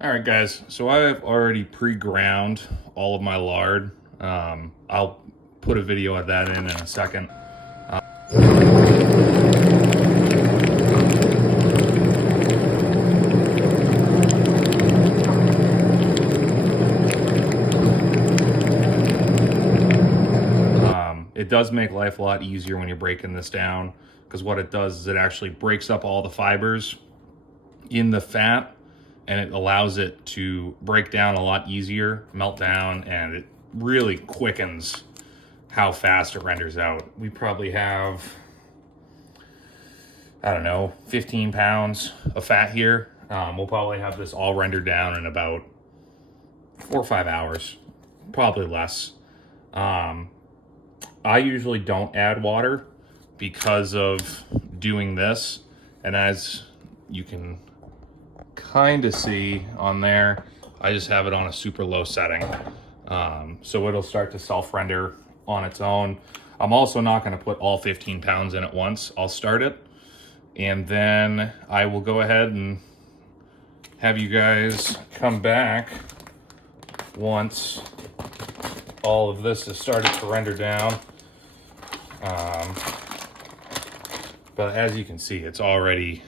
All right, guys. So I've already pre-ground all of my lard. I'll put a video of that in a second. It does make life a lot easier when you're breaking this down, because what it does is it actually breaks up all the fibers in the fat, and it allows it to break down a lot easier, melt down, and it really quickens how fast it renders out. We probably have, I don't know, 15 pounds of fat here. We'll probably have this all rendered down in about 4 or 5 hours, probably less. I usually don't add water because of doing this, and as you can kind of see on there, I just have it on a super low setting, so it'll start to self-render on its own. I'm also not going to put all 15 pounds in at once. I'll start it, and then I will go ahead and have you guys come back once all of this has started to render down. But as you can see, it's already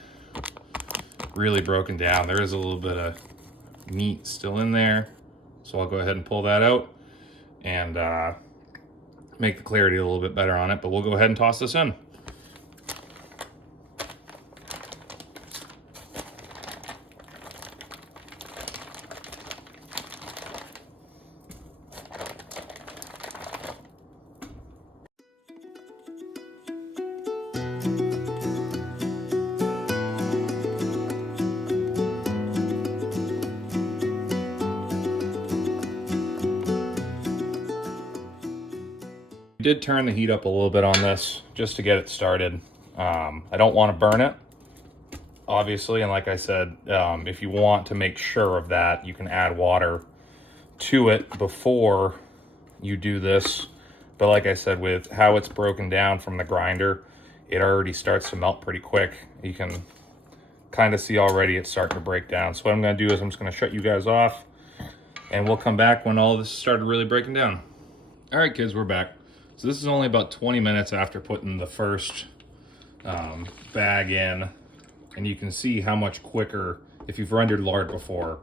really broken down. There is a little bit of meat still in there, so I'll go ahead and pull that out and make the clarity a little bit better on it. But we'll go ahead and toss this in. I did turn the heat up a little bit on this just to get it started. I don't want to burn it, obviously, and like I said, if you want to make sure of that, you can add water to it before you do this. But like I said, with how it's broken down from the grinder, it already starts to melt pretty quick. You can kind of see already it's starting to break down. So what I'm going to do is I'm just going to shut you guys off, and we'll come back when all this started really breaking down. All right, kids, we're back. So this is only about 20 minutes after putting the first bag in, and you can see how much quicker, if you've rendered lard before,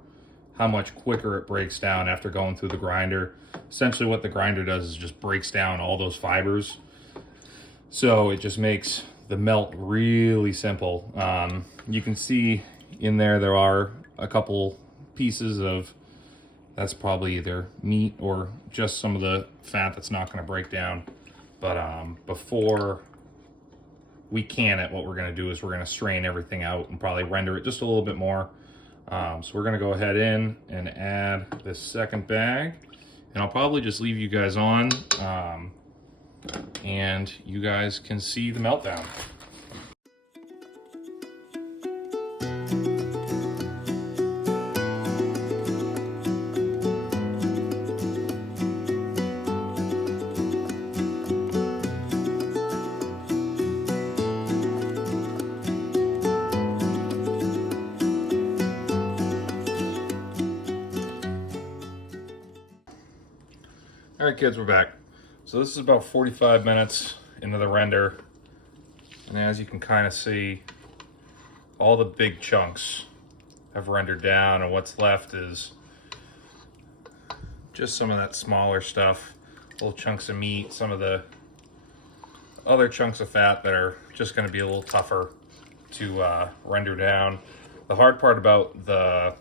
how much quicker it breaks down after going through the grinder. Essentially what the grinder does is just breaks down all those fibers. So it just makes the melt really simple. You can see in there are a couple pieces of, that's probably either meat or just some of the fat that's not going to break down. But before we can it, what we're going to do is we're going to strain everything out and probably render it just a little bit more. So we're going to go ahead in and add this second bag, and I'll probably just leave you guys on, and you guys can see the meltdown. All right, kids, we're back. So this is about 45 minutes into the render, and as you can kind of see, all the big chunks have rendered down, and what's left is just some of that smaller stuff, little chunks of meat, some of the other chunks of fat that are just going to be a little tougher to render down. The hard part about the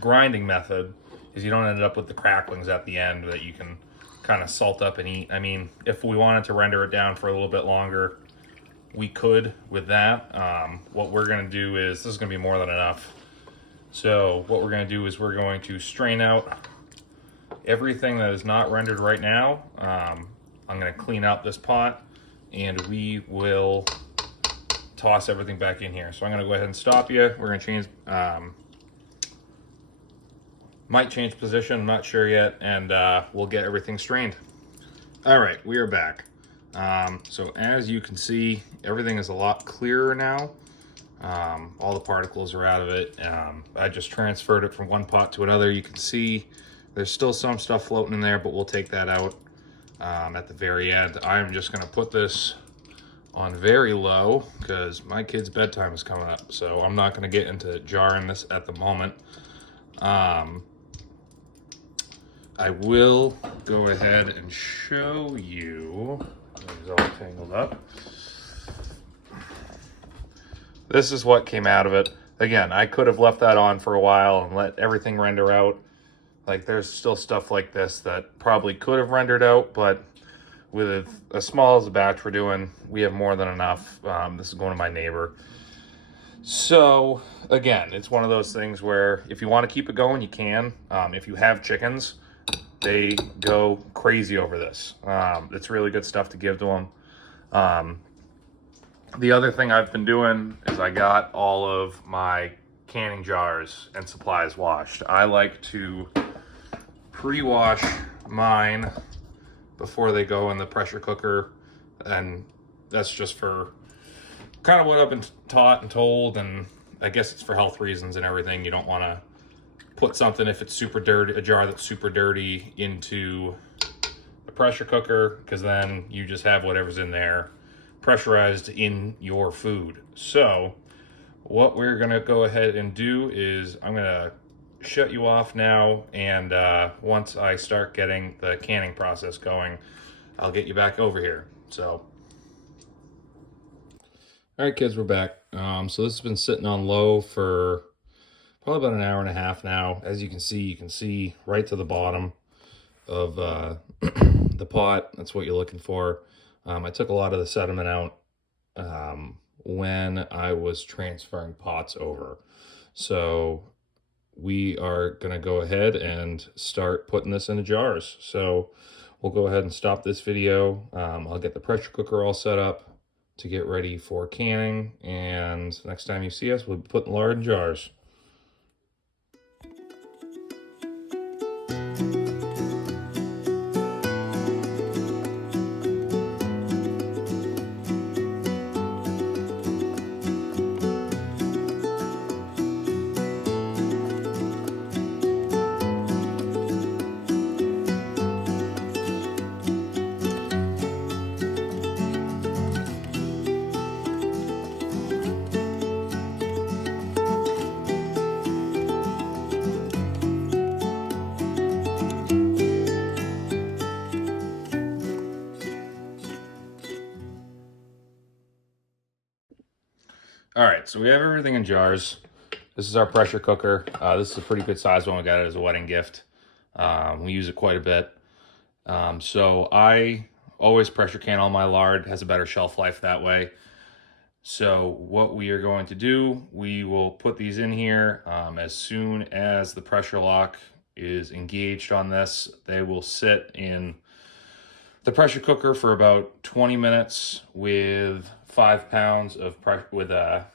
grinding method is you don't end up with the cracklings at the end that you can kind of salt up and eat. I mean, if we wanted to render it down for a little bit longer, we could with that. What we're going to do is, this is going to be more than enough. So what we're going to do is we're going to strain out everything that is not rendered right now. I'm going to clean out this pot, and we will toss everything back in here. So I'm going to go ahead and stop you. We're going to change, might change position, I'm not sure yet, and we'll get everything strained. All right, we are back. So as you can see, everything is a lot clearer now. All the particles are out of it. I just transferred it from one pot to another. You can see there's still some stuff floating in there, but we'll take that out at the very end. I'm just gonna put this on very low because my kid's bedtime is coming up, so I'm not gonna get into jarring this at the moment. I will go ahead and show you. It's all tangled up. This is what came out of it. Again, I could have left that on for a while and let everything render out. Like, there's still stuff like this that probably could have rendered out, but with as small as a batch we're doing, we have more than enough. This is going to my neighbor. So, again, it's one of those things where if you want to keep it going, you can. If you have chickens, they go crazy over this. It's really good stuff to give to them. The other thing I've been doing is I got all of my canning jars and supplies washed. I like to pre-wash mine before they go in the pressure cooker, and that's just for kind of what I've been taught and told, and I guess it's for health reasons and everything. You don't want to put something, if it's super dirty, a jar that's super dirty, into the pressure cooker, because then you just have whatever's in there pressurized in your food. So what we're gonna go ahead and do is I'm gonna shut you off now, and once I start getting the canning process going, I'll get you back over here. So, all right, kids, we're back. So this has been sitting on low for probably about an hour and a half now. As you can see right to the bottom of the pot. That's what you're looking for. I took a lot of the sediment out when I was transferring pots over. So we are going to go ahead and start putting this into jars. So we'll go ahead and stop this video. I'll get the pressure cooker all set up to get ready for canning. And next time you see us, we'll be putting lard in jars. All right, so we have everything in jars. This is our pressure cooker. This is a pretty good size one. We got it as a wedding gift. We use it quite a bit. So I always pressure can all my lard. It has a better shelf life that way. So what we are going to do, we will put these in here. As soon as the pressure lock is engaged on this, they will sit in the pressure cooker for about 20 minutes with 5 pounds of pressure.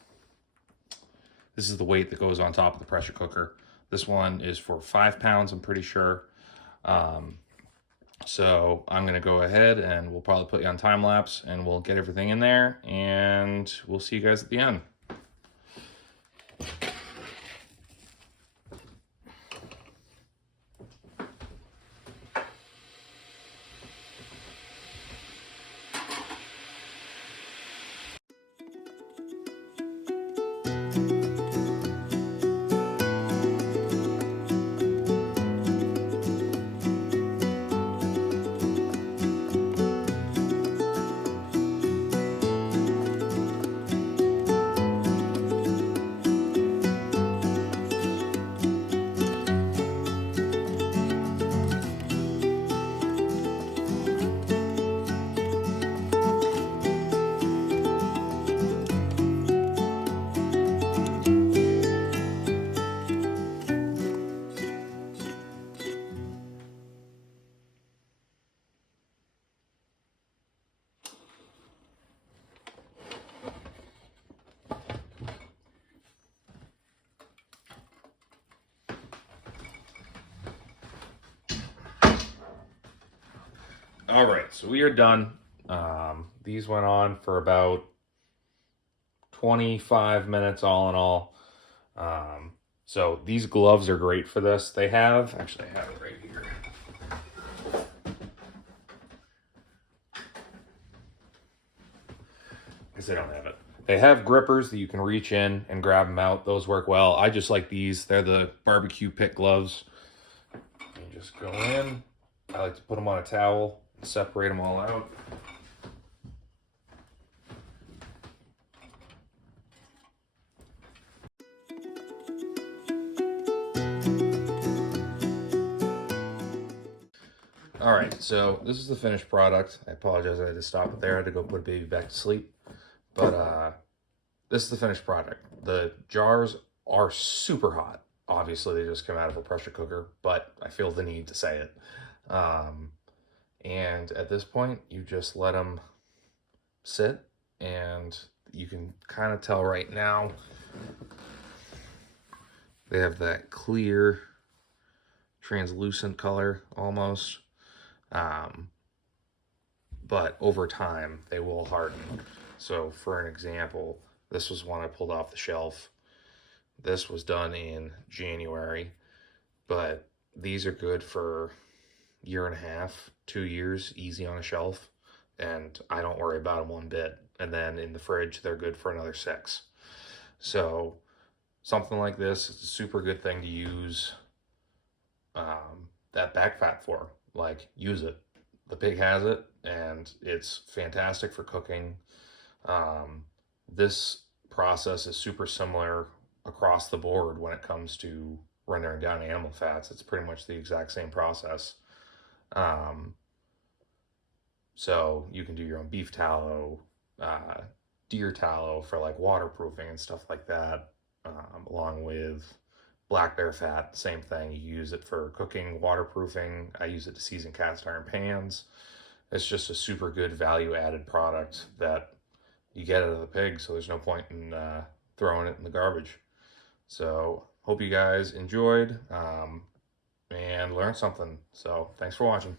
This is the weight that goes on top of the pressure cooker. This one is for 5 pounds, I'm pretty sure. So I'm gonna go ahead and we'll probably put you on time lapse, and we'll get everything in there, and we'll see you guys at the end. All right, so we are done. These went on for about 25 minutes all in all. So these gloves are great for this. They have, actually I have it right here. Because they don't have it. They have grippers that you can reach in and grab them out. Those work well. I just like these. They're the barbecue pit gloves. You just go in. I like to put them on a towel, separate them all out. All right, so this is the finished product. I apologize, I had to stop it there. I had to go put baby back to sleep. But this is the finished product. The jars are super hot. Obviously, they just come out of a pressure cooker, but I feel the need to say it. And at this point, you just let them sit, and you can kind of tell right now they have that clear, translucent color almost. But over time, they will harden. So for an example, this was one I pulled off the shelf. This was done in January, but these are good for a year and a half, 2 years, easy on a shelf, and I don't worry about them one bit. And then in the fridge, they're good for another 6. So something like this is a super good thing to use that back fat for. Like, use it. The pig has it, and it's fantastic for cooking. This process is super similar across the board when it comes to rendering down animal fats. It's pretty much the exact same process. So you can do your own beef tallow, deer tallow for like waterproofing and stuff like that, along with black bear fat, same thing. You use it for cooking, waterproofing. I use it to season cast iron pans. It's just a super good value added product that you get out of the pig, so there's no point in throwing it in the garbage. So hope you guys enjoyed and learned something. So thanks for watching.